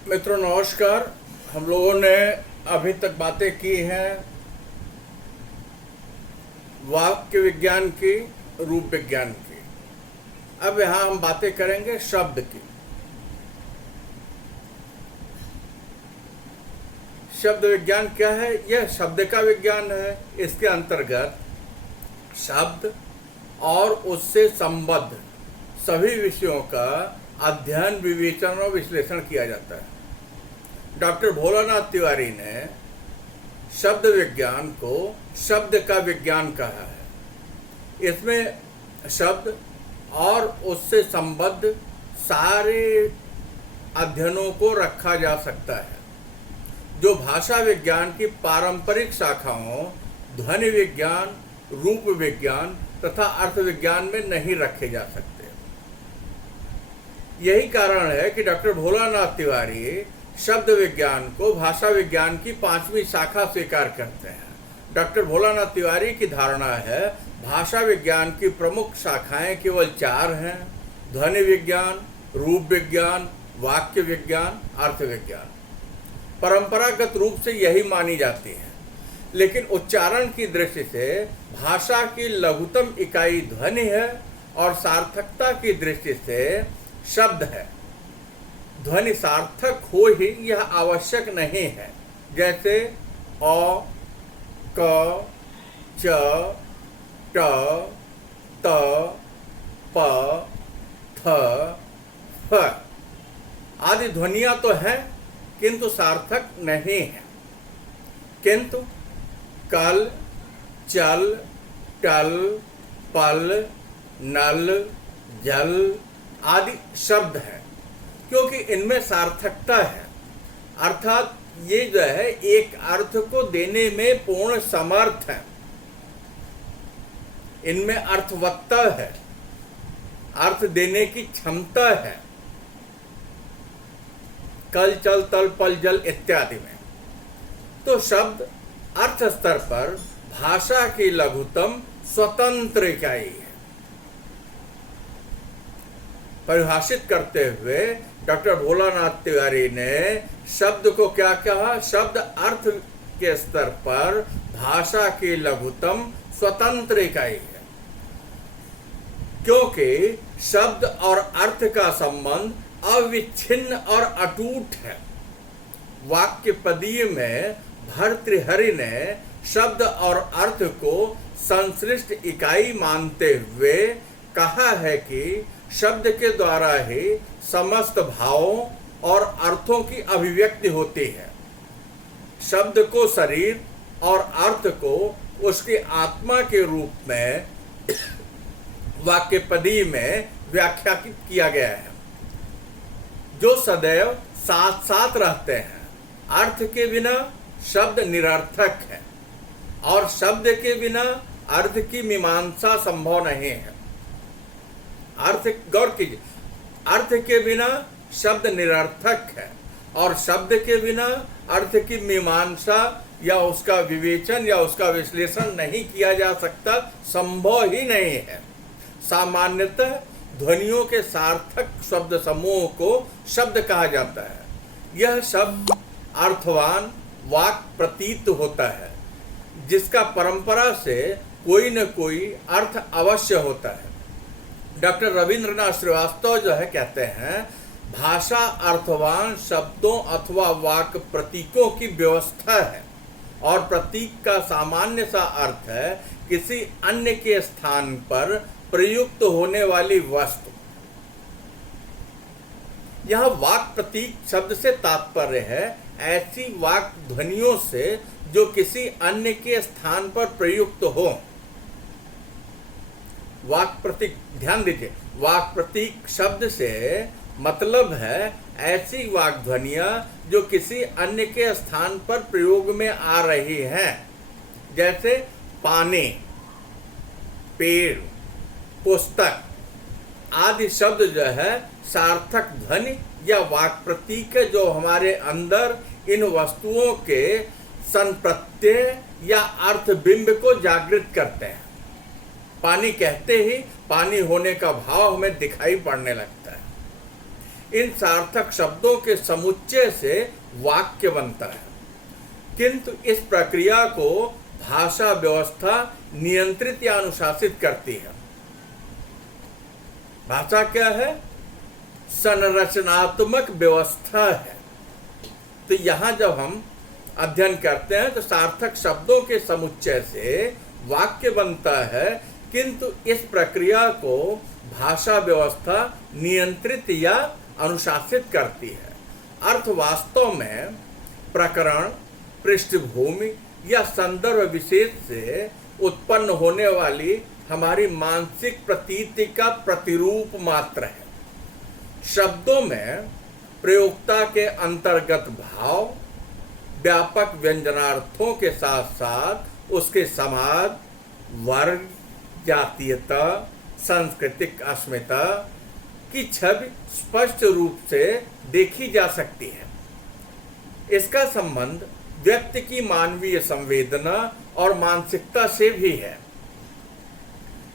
मित्रों नमस्कार। हम लोगों ने अभी तक बातें की हैं वाक्य विज्ञान की, रूप विज्ञान की। अब यहाँ हम बातें करेंगे शब्द की। शब्द विज्ञान क्या है? यह शब्द का विज्ञान है। इसके अंतर्गत शब्द और उससे संबद्ध सभी विषयों का अध्ययन, विवेचन और विश्लेषण किया जाता है। डॉक्टर भोलानाथ तिवारी ने शब्द विज्ञान को शब्द का विज्ञान कहा है। इसमें शब्द और उससे संबद्ध सारे अध्ययनों को रखा जा सकता है, जो भाषा विज्ञान की पारंपरिक शाखाओं ध्वनि विज्ञान, रूप विज्ञान तथा अर्थ विज्ञान में नहीं रखे जा सकते। यही कारण है कि डॉक्टर भोलानाथ तिवारी शब्द विज्ञान को भाषा विज्ञान की 5वीं शाखा स्वीकार करते हैं। डॉक्टर भोलानाथ तिवारी की धारणा है भाषा विज्ञान की प्रमुख शाखाएं केवल 4 हैं: ध्वनि विज्ञान, रूप विज्ञान, वाक्य विज्ञान, अर्थ विज्ञान। परंपरागत रूप से यही मानी जाती है, लेकिन उच्चारण की दृष्टि से भाषा की लघुतम इकाई ध्वनि है और सार्थकता की दृष्टि से शब्द है। ध्वनि सार्थक हो ही यह आवश्यक नहीं है, जैसे अ, क, च, ट, त, प, थ, फ आदि ध्वनियां तो हैं किंतु सार्थक नहीं है। किंतु कल, चल, टल, पल, नल, जल आदि शब्द हैं, क्योंकि इनमें सार्थकता है। अर्थात ये जो है एक अर्थ को देने में पूर्ण समर्थ है। इनमें अर्थवत्ता है, अर्थ देने की क्षमता है। कल, चल, तल, पल, जल इत्यादि में तो शब्द अर्थ स्तर पर भाषा की लघुतम स्वतंत्र इकाई है। परिभाषित करते हुए डॉक्टर भोलानाथ तिवारी ने शब्द को क्या कहा? शब्द अर्थ के स्तर पर भाषा की लघुतम स्वतंत्र इकाई है, क्योंकि शब्द और अर्थ का संबंध अविच्छिन्न और अटूट है। वाक्य पदीय में भर्तृहरि ने शब्द और अर्थ को संश्लिष्ट इकाई मानते हुए कहा है कि शब्द के द्वारा ही समस्त भावों और अर्थों की अभिव्यक्ति होती है। शब्द को शरीर और अर्थ को उसकी आत्मा के रूप में वाक्यपदी में व्याख्यायित किया गया है, जो सदैव साथ साथ रहते हैं। अर्थ के बिना शब्द निरर्थक है और शब्द के बिना अर्थ की मीमांसा संभव नहीं है। अर्थ, गौर कीजिए, अर्थ के बिना शब्द निरर्थक है और शब्द के बिना अर्थ की मीमांसा या उसका विवेचन या उसका विश्लेषण नहीं किया जा सकता, संभव ही नहीं है। सामान्यतः ध्वनियों के सार्थक शब्द समूह को शब्द कहा जाता है। यह शब्द अर्थवान वाक प्रतीत होता है, जिसका परंपरा से कोई न कोई अर्थ अवश्य होता है। डॉक्टर रविंद्रनाथ श्रीवास्तव जो है कहते हैं, भाषा अर्थवान शब्दों अथवा वाक प्रतीकों की व्यवस्था है और प्रतीक का सामान्य सा अर्थ है किसी अन्य के स्थान पर प्रयुक्त होने वाली वस्तु। यह वाक प्रतीक शब्द से तात्पर्य है ऐसी वाक ध्वनियों से जो किसी अन्य के स्थान पर प्रयुक्त हो। वाक प्रतीक, ध्यान दीजिए, वाक प्रतीक शब्द से मतलब है ऐसी वाक ध्वनियां जो किसी अन्य के स्थान पर प्रयोग में आ रही हैं, जैसे पानी, पेड़, पुस्तक आदि शब्द जो है सार्थक ध्वनि या वाक प्रतीक है, जो हमारे अंदर इन वस्तुओं के संप्रत्यय या अर्थबिंब को जागृत करते हैं। पानी कहते ही पानी होने का भाव हमें दिखाई पड़ने लगता है। इन सार्थक शब्दों के समुच्चय से वाक्य बनता है, किंतु इस प्रक्रिया को भाषा व्यवस्था नियंत्रित या अनुशासित करती है। भाषा क्या है? संरचनात्मक व्यवस्था है। तो यहां जब हम अध्ययन करते हैं तो सार्थक शब्दों के समुच्चय से वाक्य बनता है, किंतु इस प्रक्रिया को भाषा व्यवस्था नियंत्रित या अनुशासित करती है। अर्थ वास्तव में प्रकरण, पृष्ठभूमि या संदर्भ विशेष से उत्पन्न होने वाली हमारी मानसिक प्रतीति का प्रतिरूप मात्र है। शब्दों में प्रयोक्ता के अंतर्गत भाव, व्यापक व्यंजनार्थों के साथ साथ उसके समाज, वर्ग, जातीयता, सांस्कृतिक अस्मिता की छवि स्पष्ट रूप से देखी जा सकती है। इसका संबंध व्यक्ति की मानवीय संवेदना और मानसिकता से भी है।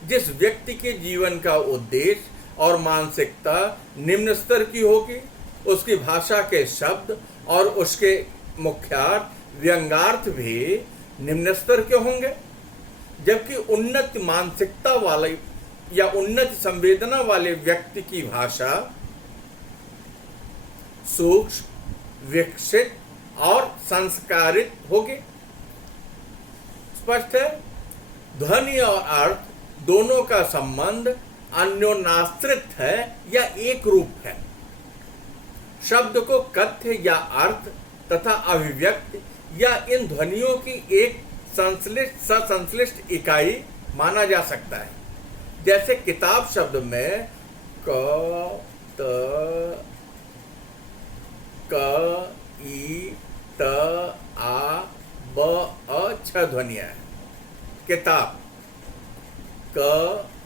जिस व्यक्ति के जीवन का उद्देश्य और मानसिकता निम्न स्तर की होगी, उसकी भाषा के शब्द और उसके मुख्यार्थ, व्यंग्यार्थ भी निम्न स्तर के होंगे, जबकि उन्नत मानसिकता वाले या उन्नत संवेदना वाले व्यक्ति की भाषा सूक्ष्म, विकसित और संस्कारित होगी। स्पष्ट है? ध्वनि और अर्थ दोनों का संबंध अन्योन्याश्रित है या एक रूप है। शब्द को कथ्य या अर्थ तथा अभिव्यक्ति या इन ध्वनियों की एक ससंश्लिष्ट इकाई माना जा सकता है। जैसे किताब शब्द में क, त, क, ई, त, आ, ब, अ 6 ध्वनियां हैं। किताब क,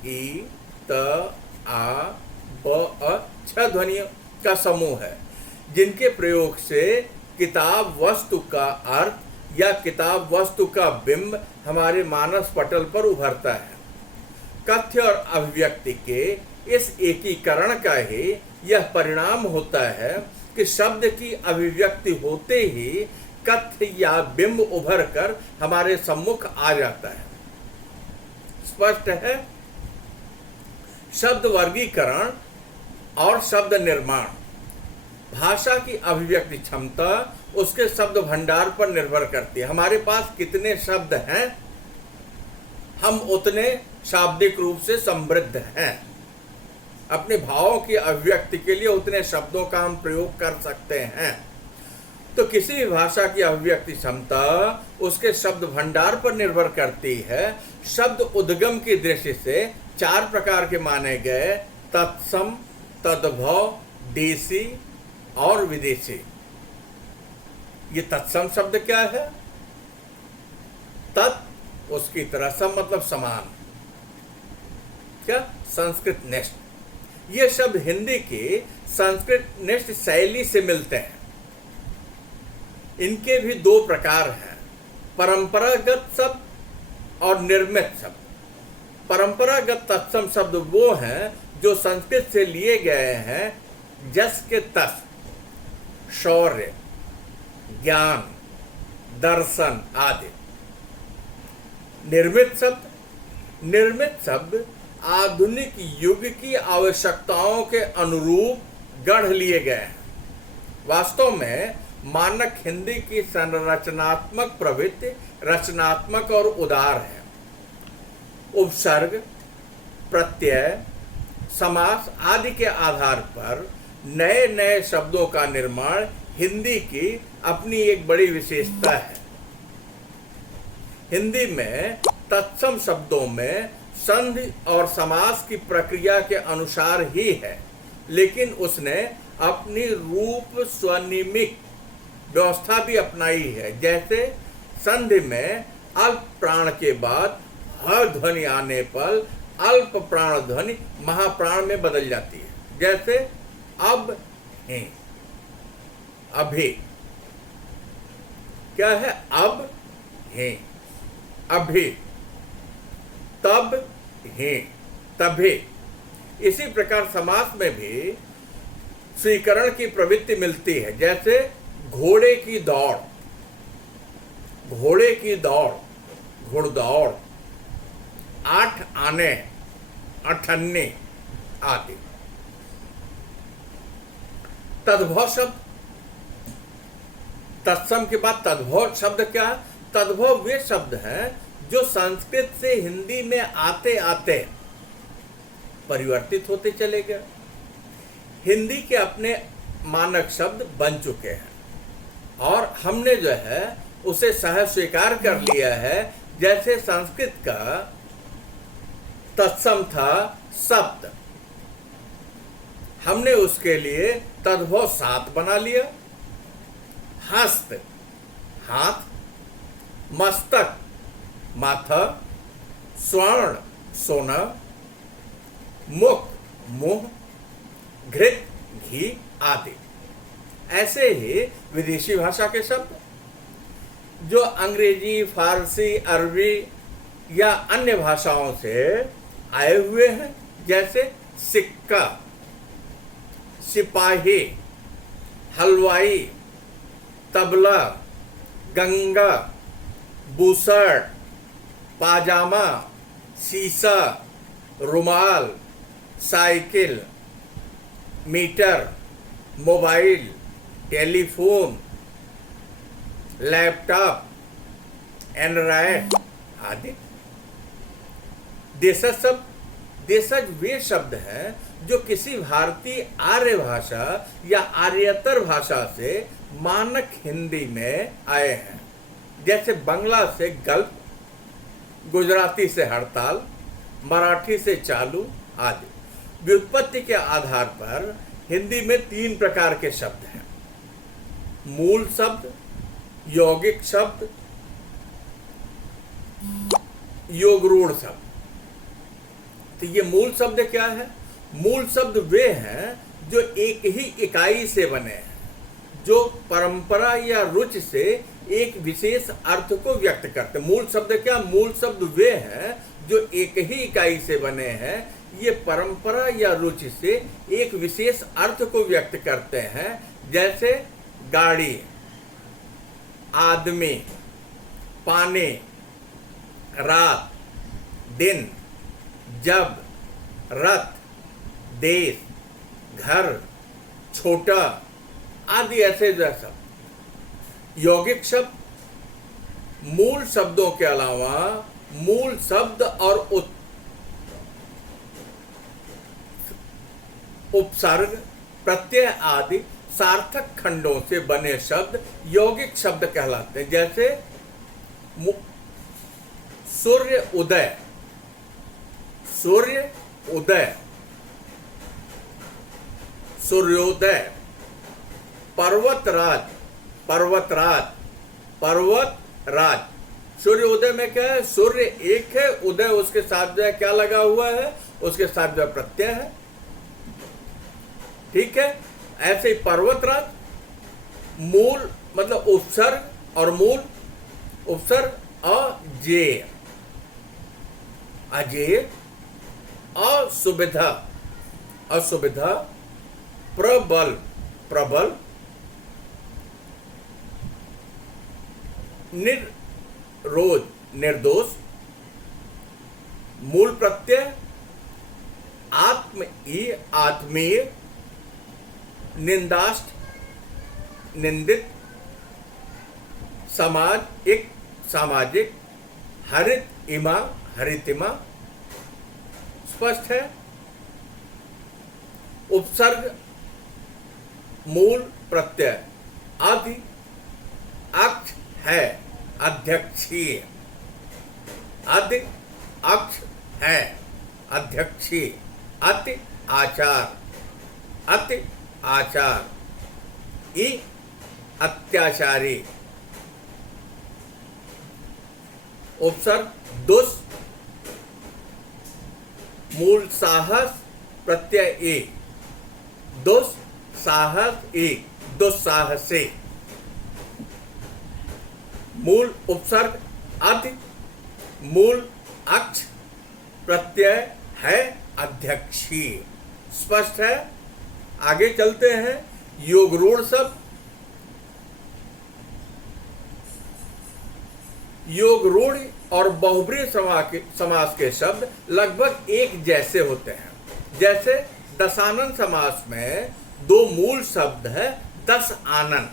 ई, त, आ, ब, अ 6 ध्वनियों का समूह है, जिनके प्रयोग से किताब वस्तु का अर्थ या किताब वस्तु का बिंब हमारे मानस पटल पर उभरता है। कथ्य और अभिव्यक्ति के इस एकीकरण का ही यह परिणाम होता है कि शब्द की अभिव्यक्ति होते ही कथ्य या बिंब उभर कर हमारे सम्मुख आ जाता है। स्पष्ट है? शब्द वर्गीकरण और शब्द निर्माण। भाषा की अभिव्यक्ति क्षमता उसके शब्द भंडार पर निर्भर करती है। हमारे पास कितने शब्द हैं, हम उतने शाब्दिक रूप से समृद्ध हैं। अपने भावों की अभिव्यक्ति के लिए उतने शब्दों का हम प्रयोग कर सकते हैं। तो किसी भी भाषा की अभिव्यक्ति क्षमता उसके शब्द भंडार पर निर्भर करती है। शब्द उद्गम की दृष्टि से 4 प्रकार के माने गए: तत्सम, तद्भव, देशी और विदेशी। ये तत्सम शब्द क्या है? तत् उसकी तरह, सम मतलब समान, क्या? संस्कृत निष्ठ। ये शब्द हिंदी की संस्कृत निष्ठ शैली से मिलते हैं। इनके भी 2 प्रकार हैं: परंपरागत शब्द और निर्मित शब्द। परंपरागत तत्सम शब्द वो हैं जो संस्कृत से लिए गए हैं, जस के तस, शौर्य, ज्ञान, दर्शन आदि। निर्मित शब्द आधुनिक युग की आवश्यकताओं के अनुरूप गढ़ लिए गए हैं। वास्तव में मानक हिंदी की संरचनात्मक प्रवृत्ति रचनात्मक और उदार है। उपसर्ग, प्रत्यय, समास आदि के आधार पर नए नए शब्दों का निर्माण हिंदी की अपनी एक बड़ी विशेषता है। हिंदी में तत्सम शब्दों में संधि और समास की प्रक्रिया के अनुसार ही है, लेकिन उसने अपनी रूप स्वनिमिक व्यवस्था भी अपनाई है। जैसे संधि में अल्प प्राण के बाद ह ध्वनि आने पर अल्प प्राण ध्वनि महाप्राण में बदल जाती है। जैसे अब हैं, अभी। क्या है? अब हैं, अभी। तब हैं, तभी। इसी प्रकार समास में भी स्वीकरण की प्रवृत्ति मिलती है। जैसे घोड़े की दौड़, घोड़े की दौड़, घुड़दौड़, 8 आने, अठन्नी आदि। तद्भव शब्द, तत्सम के बाद तद्भव शब्द क्या है? तद्भव वे शब्द हैं जो संस्कृत से हिंदी में आते आते परिवर्तित होते चले गए, हिंदी के अपने मानक शब्द बन चुके हैं और हमने जो है उसे सहज स्वीकार कर लिया है। जैसे संस्कृत का तत्सम था शब्द, हमने उसके लिए तद्भव सात बना लिया। हस्त, हाथ, मस्तक, माथा, स्वर्ण, सोना, मुख, मुंह, घृत, घी आदि। ऐसे ही विदेशी भाषा के शब्द जो अंग्रेजी, फारसी, अरबी या अन्य भाषाओं से आए हुए हैं, जैसे सिक्का, सिपाही, हलवाई, तबला, गंगा, बूसर्ट, पाजामा, शीशा, रुमाल, cycle, meter, mobile, telephone, laptop, android आदि। देशज शब्द, देशज वे शब्द हैं जो किसी भारतीय आर्य भाषा या आर्यतर भाषा से मानक हिंदी में आए हैं। जैसे बंगला से गल्प, गुजराती से हड़ताल, मराठी से चालू आदि। व्युत्पत्ति के आधार पर हिंदी में 3 प्रकार के शब्द हैं: मूल शब्द, यौगिक शब्द, योगरूढ़ शब्द। तो ये मूल शब्द क्या है? मूल शब्द वे हैं जो एक ही इकाई से बने हैं, जो परंपरा या रुचि से एक विशेष अर्थ को व्यक्त करते हैं। मूल शब्द क्या? मूल शब्द वे हैं जो एक ही इकाई से बने हैं, ये परंपरा या रुचि से एक विशेष अर्थ को व्यक्त करते हैं। जैसे गाड़ी, आदमी, पानी, रात, दिन, जब, रथ, देश, घर, छोटा आदि ऐसे जैसा। यौगिक शब्द मूल शब्दों के अलावा मूल शब्द और उपसर्ग, प्रत्यय आदि सार्थक खंडों से बने शब्द यौगिक शब्द कहलाते हैं। जैसे सूर्य उदय, सूर्य उदय, सूर्योदय, पर्वतराज, पर्वतराज, पर्वतराज। सूर्योदय में क्या है? सूर्य एक है, उदय उसके साथ जो है क्या लगा हुआ है? उसके साथ जो प्रत्यय है। ठीक है। ऐसे ही पर्वतराज, मूल मतलब उपसर्ग और मूल उपसर्ग अजेय, अजेय, असुविधा, असुविधा, प्रबल, प्रबल, निर्रोध, निर्दोष, मूल प्रत्यय आत्मीय, आत्मीय, निंदाष्ट, निंदित, समाजिक, सामाजिक, हरित इमा, हरितिमा। स्पष्ट है। उपसर्ग मूल प्रत्यय आदि, अक्ष है, अध्यक्षीय, आदि अक्ष है, अध्यक्षीय, अति आचार, अति आचार, इ अत्याचारी। उपसर्ग दुष, मूल साहस, प्रत्यय ए, दुष साहस ए, दुस्साहसे। मूल उपसर्ग अति, मूल अक्ष, प्रत्यय है, अध्यक्षीय। स्पष्ट है। आगे चलते हैं। योग रूढ़ शब्द, योग रूढ़ और बहुब्रीहि समास के शब्द लगभग एक जैसे होते हैं। जैसे दशानन समास में दो मूल शब्द है दस आनन,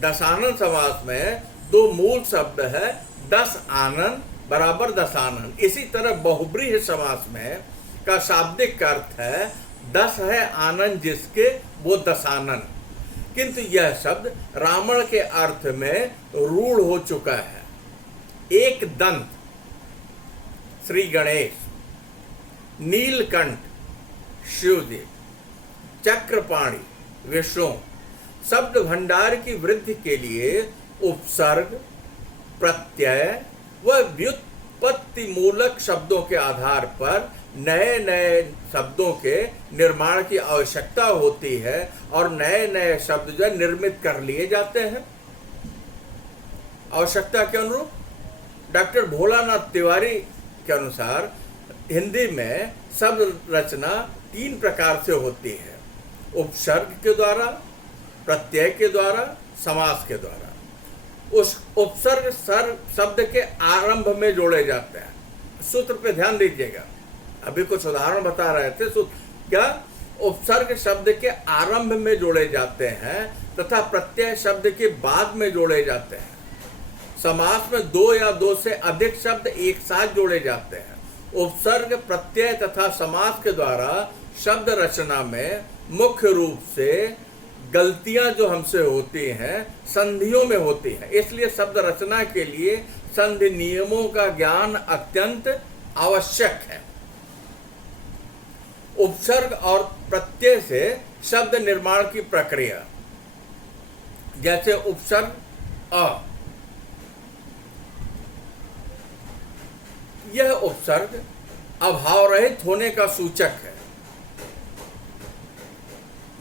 दशानन समास में दो मूल शब्द है दस आनन बराबर दशानन। इसी तरह बहुब्रीहि समास में का शाब्दिक अर्थ है दस है आनन जिसके वो दशानन, किंतु यह शब्द रावण के अर्थ में रूढ़ हो चुका है। एक दंत श्री गणेश, नीलकंठ शिवदेव, चक्रपाणि विष्णु। शब्द भंडार की वृद्धि के लिए उपसर्ग, प्रत्यय व व्युत्पत्ति मूलक शब्दों के आधार पर नए नए शब्दों के निर्माण की आवश्यकता होती है और नए नए शब्द जो निर्मित कर लिए जाते हैं आवश्यकता के अनुरूप। डॉक्टर भोलानाथ तिवारी के अनुसार हिंदी में शब्द रचना तीन प्रकार से होती है, उपसर्ग के द्वारा, प्रत्यय के द्वारा, समास के द्वारा। उस उपसर्ग शब्द के आरंभ में जोड़े जाते हैं। सूत्र पे ध्यान दीजिएगा, अभी कुछ उदाहरण बता रहे थे। क्या उपसर्ग शब्द के आरंभ में जोड़े जाते हैं तथा प्रत्यय शब्द के बाद में जोड़े जाते हैं। समास में दो या दो से अधिक शब्द एक साथ जोड़े जाते हैं। उपसर्ग, प्रत्यय तथा समास के द्वारा शब्द रचना में मुख्य रूप से गलतियां जो हमसे होती हैं संधियों में होती हैं, इसलिए शब्द रचना के लिए संधि नियमों का ज्ञान अत्यंत आवश्यक है। उपसर्ग और प्रत्यय से शब्द निर्माण की प्रक्रिया, जैसे उपसर्ग अ, यह उपसर्ग अभाव रहित होने का सूचक है।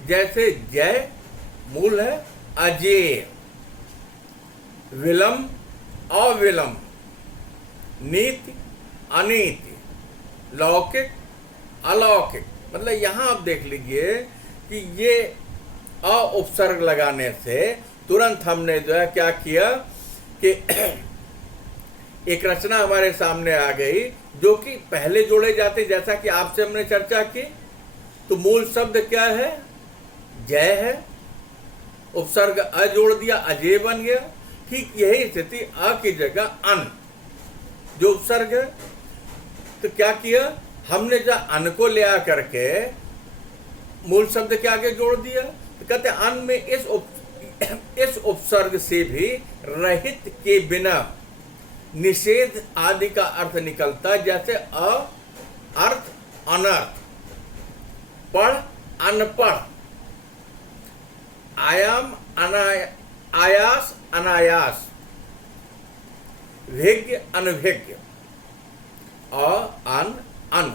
जैसे जय मूल है अजेय, विलंब अविलंब, नीति अनीति, लौकिक अलौकिक। मतलब यहां आप देख लीजिए कि ये अ उपसर्ग लगाने से तुरंत हमने जो है क्या किया कि एक रचना हमारे सामने आ गई जो कि पहले जोड़े जाते, जैसा कि आपसे हमने चर्चा की। तो मूल शब्द क्या है? जय है, उपसर्ग अ जोड़ दिया, अजय बन गया। ठीक यही स्थिति अ की जगह अन जो उपसर्ग है, तो क्या किया हमने, जो अन को ले आ करके मूल शब्द के आगे जोड़ दिया। तो कहते अन में इस उपसर्ग से भी रहित के बिना निषेध आदि का अर्थ निकलता। जैसे अ अर्थ अनर्थ, पढ़ अनपढ़, आयाम आयास अनायास, भिज्ञ अनभिज्ञ, अ अन अन,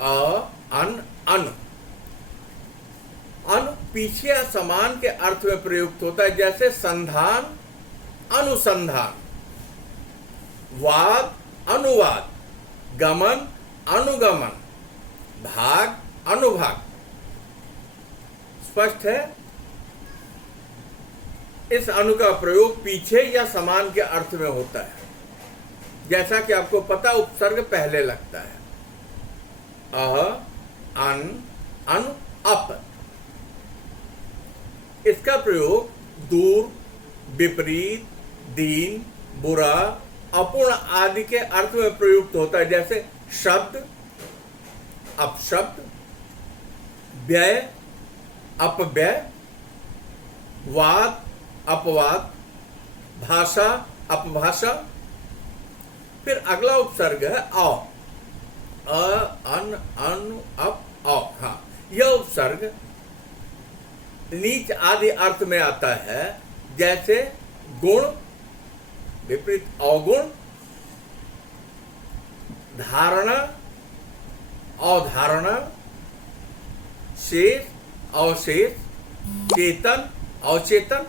अ अन अन। अन पीछे या समान के अर्थ में प्रयुक्त होता है, जैसे संधान अनुसंधान, वाद अनुवाद, गमन अनुगमन, भाग अनुभाग। स्पष्ट है? इस अनु का प्रयोग पीछे या समान के अर्थ में होता है। जैसा कि आपको पता, उपसर्ग पहले लगता है। अन अन अप। इसका प्रयोग दूर, विपरीत, दीन, बुरा, अपूर्ण आदि के अर्थ में प्रयुक्त होता है। जैसे शब्द अपशब्द, व्यय अपव्यय, वाद अपवाद, भाषा अपभाषा। फिर अगला उपसर्ग है अ, अन अनु अप अ। हाँ, यह उपसर्ग नीच आदि अर्थ में आता है। जैसे गुण विपरीत अवगुण, धारणा अवधारणा, शेष अवशेष, चेतन अवचेतन।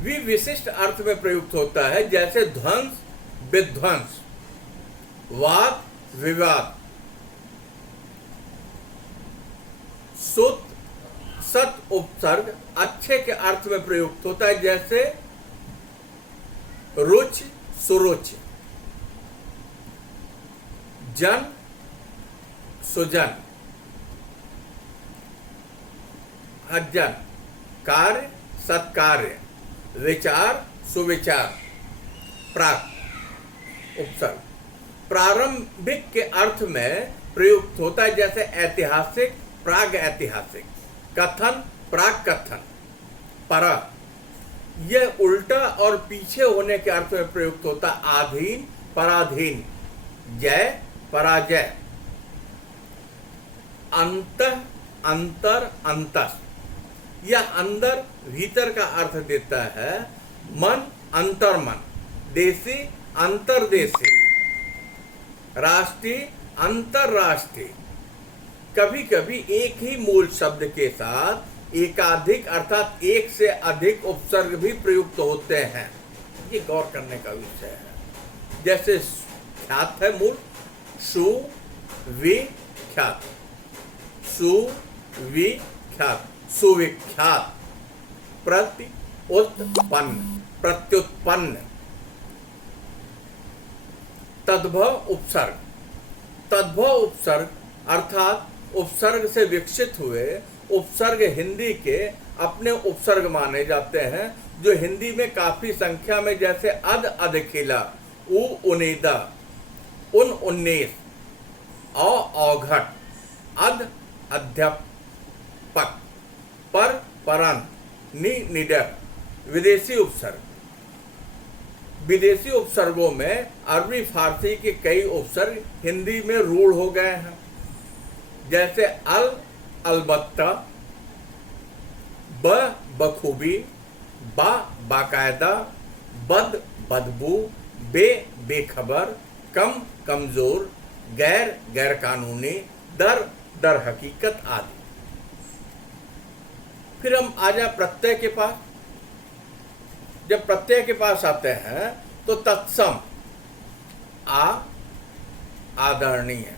वी विशिष्ट अर्थ में प्रयुक्त होता है। जैसे ध्वंस विध्वंस, वाद विवाद। सुत सत उपसर्ग अच्छे के अर्थ में प्रयुक्त होता है, जैसे रुचि सुरुचि, जन सुजन, हज्जन, कार्य सत्कार्य, विचार सुविचार। प्राक उपसर्ग प्रारंभिक के अर्थ में प्रयुक्त होता है, जैसे ऐतिहासिक प्राग ऐतिहासिक, कथन प्राग कथन। पर यह उल्टा और पीछे होने के अर्थ में प्रयुक्त होता है, आधीन पराधीन, जय पराजय। अंत अंतर अंतस, यह अंदर भीतर का अर्थ देता है। मन अंतर्मन, देशी अंतर्देशी, राष्ट्रीय अंतरराष्ट्रीय। कभी कभी एक ही मूल शब्द के साथ एकाधिक अर्थात एक से अधिक उपसर्ग भी प्रयुक्त होते हैं, ये गौर करने का विषय है। जैसे ख्यात है मूल सुविख्यात, सुविख्यात सुविख्यात, प्रत्युत्पन्न प्रत्युत्पन्न। तद्भव उपसर्ग, तद्भव उपसर्ग अर्थात उपसर्ग से विकसित हुए उपसर्ग हिंदी के अपने उपसर्ग माने जाते हैं, जो हिंदी में काफी संख्या में, जैसे अद अधखिला, उ उनीदा, उन उन्नीस, औ औघट, अध अध्यापक, पर परंत, नि निडर। विदेशी उपसर्ग, विदेशी उपसर्गों में अरबी फारसी के कई उपसर्ग हिंदी में रूढ़ हो गए हैं, जैसे अल अलबत्ता, ब बखूबी, बा बाकायदा, बद बदबू, बे बेखबर, कम कमजोर, गैर गैर कानूनी, दर दर हकीकत आदि। फिर हम आ जाए प्रत्यय के पास। जब प्रत्यय के पास आते हैं तो तत्सम, आ आदरणीय,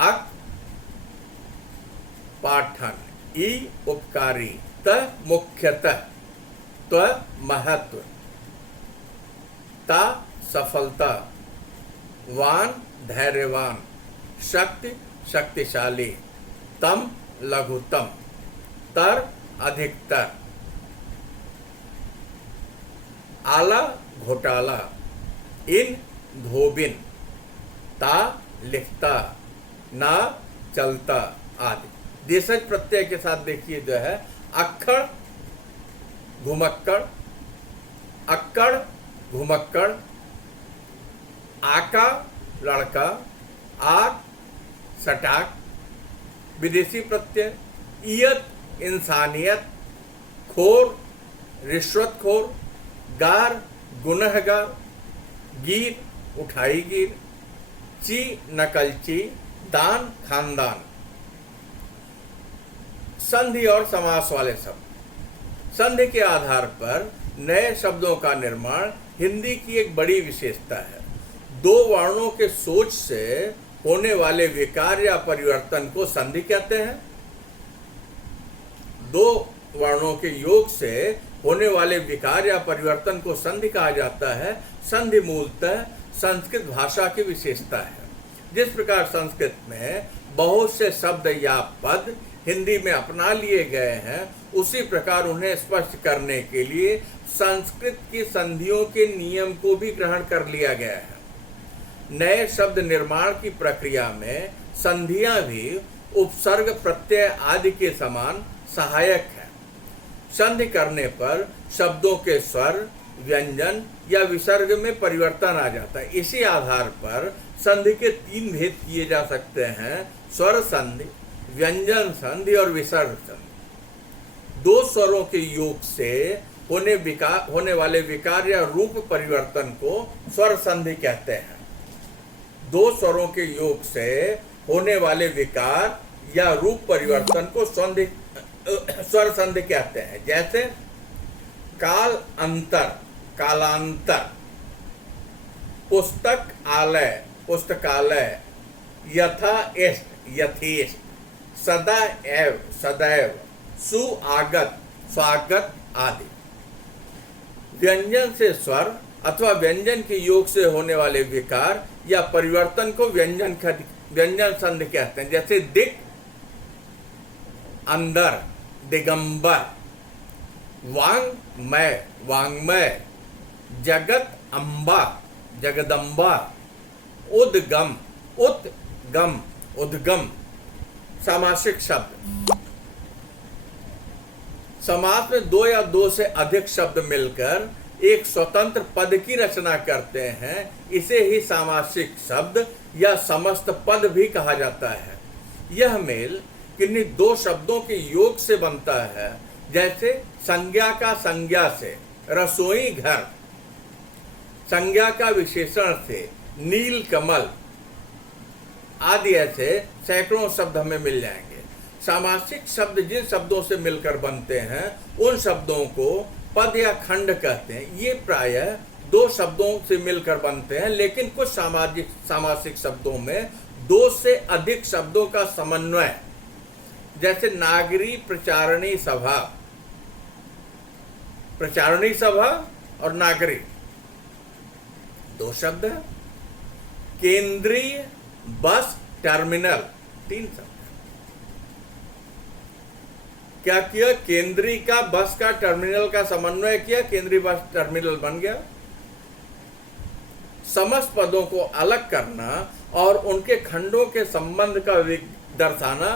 अक पाठन, ई उपकारी, त मुख्यतः, त्व महत्व, ता सफलता, वान धैर्यवान, शक्ति शक्तिशाली, तम लघुतम, तर अधिकतर, आला घोटाला, इन धोबिन, ता लिखता, ना चलता आदि। देशज प्रत्यय के साथ देखिए जो है अक्खड़ घुमक्कड़, अक्कड़ घुमक्कड़, आका लड़का, आक सटाक। विदेशी प्रत्यय इयत इंसानियत, खोर रिश्वतखोर, गार गुनहगार, गिर उठाई गिर, ची नकलची, दान खानदान। संधि और समास वाले शब्द। संधि के आधार पर नए शब्दों का निर्माण हिंदी की एक बड़ी विशेषता है। दो वर्णों के सोच से होने वाले विकार या परिवर्तन को संधि कहते हैं। दो वर्णों के योग से होने वाले विकार या परिवर्तन को संधि कहा जाता है। संधि मूलतः संस्कृत भाषा की विशेषता है। जिस प्रकार संस्कृत में बहुत से शब्द या पद हिंदी में अपना लिए गए हैं, उसी प्रकार उन्हें स्पष्ट करने के लिए संस्कृत की संधियों के नियम को भी ग्रहण कर लिया गया है। नए शब्द निर्माण की प्रक्रिया में संधियां भी उपसर्ग प्रत्यय आदि के समान सहायक है। संधि करने पर शब्दों के स्वर, व्यंजन या विसर्ग में परिवर्तन आ जाता है। इसी आधार पर संधि के तीन भेद किए जा सकते हैं: स्वर संधि, व्यंजन संधि और विसर्ग संधि। दो स्वरों के योग से होने वाले विकार या रूप परिवर्तन को स्वर संधि कहते हैं। दो स्वरों के योग से होने वाले विकार या रूप परिवर्तन को स्वर संधि कहते हैं। जैसे काल अंतर, कालांतर, पुस्तकालय पुस्तकालय, यथा एष्ट यथेष्ट, सदा एव सदैव, सुआगत स्वागत आदि। व्यंजन से स्वर अथवा व्यंजन के योग से होने वाले विकार या परिवर्तन को व्यंजन संधि कहते हैं। जैसे दिक् अंदर, दिगंबर, वांगमय वांगमय, जगत अम्बा जगदम्बा, उद्गम उत्गम उद्गम। सामासिक शब्द, समास में दो या दो से अधिक शब्द मिलकर एक स्वतंत्र पद की रचना करते हैं, इसे ही सामासिक शब्द या समस्त पद भी कहा जाता है। यह मेल किन्हीं दो शब्दों के योग से बनता है, जैसे संज्ञा का संज्ञा से रसोई घर, संज्ञा का विशेषण से नील कमल आदि। ऐसे सैकड़ों शब्द हमें मिल जाएंगे। सामासिक शब्द जिन शब्दों से मिलकर बनते हैं उन शब्दों को पद या खंड कहते हैं। ये प्रायः दो शब्दों से मिलकर बनते हैं, लेकिन कुछ सामासिक शब्दों में दो से अधिक शब्दों का समन्वय, जैसे नागरी प्रचारणी सभा, प्रचारणी सभा और नागरी दो शब्द है। केंद्रीय बस टर्मिनल तीन शब्द। क्या किया? केंद्रीय का बस का टर्मिनल का समन्वय किया, केंद्रीय बस टर्मिनल बन गया। समस्त पदों को अलग करना और उनके खंडों के संबंध का दर्शाना,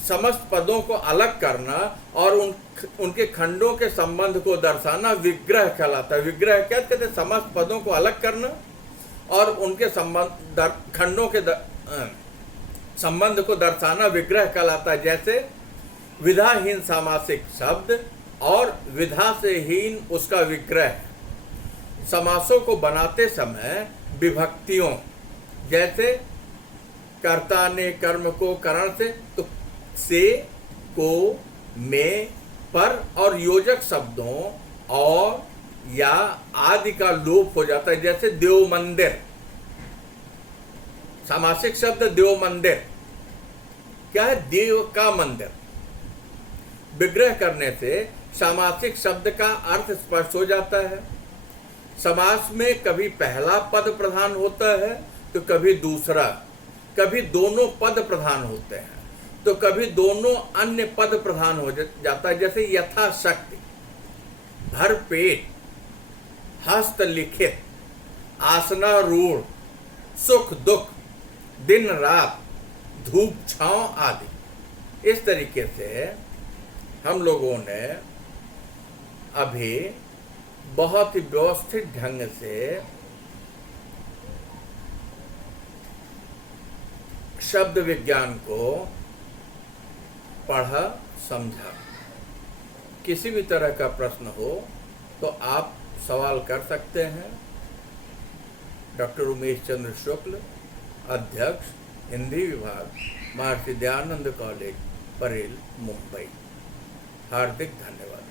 समस्त पदों को अलग करना और उनके खंडों के संबंध को दर्शाना विग्रह कहलाता है। विग्रह क्या कहते हैं? समस्त पदों को अलग करना और उनके खंडों के संबंध को दर्शाना विग्रह कहलाता है। जैसे विधाहीन सामासिक शब्द और विधा से हीन उसका विग्रह। समासों को बनाते समय विभक्तियों, जैसे कर्ता ने कर्म को करण से को, में, पर और योजक शब्दों और या आदि का लोप हो जाता है। जैसे देव मंदिर, सामासिक शब्द देव मंदिर क्या है? देव का मंदिर। विग्रह करने से सामासिक शब्द का अर्थ स्पष्ट हो जाता है। समास में कभी पहला पद प्रधान होता है तो कभी दूसरा, कभी दोनों पद प्रधान होते हैं तो कभी दोनों अन्य पद प्रधान हो जाता है। जैसे यथाशक्ति, भरपेट, हस्तलिखित, आसनारूढ़, सुख दुख, दिन रात, धूप छांव आदि। इस तरीके से हम लोगों ने अभी बहुत ही व्यवस्थित ढंग से शब्द विज्ञान को पढ़ा, समझा। किसी भी तरह का प्रश्न हो तो आप सवाल कर सकते हैं। डॉक्टर उमेश चंद्र शुक्ल, अध्यक्ष, हिंदी विभाग, महर्षि दयानंद कॉलेज, परेल, मुंबई। हार्दिक धन्यवाद।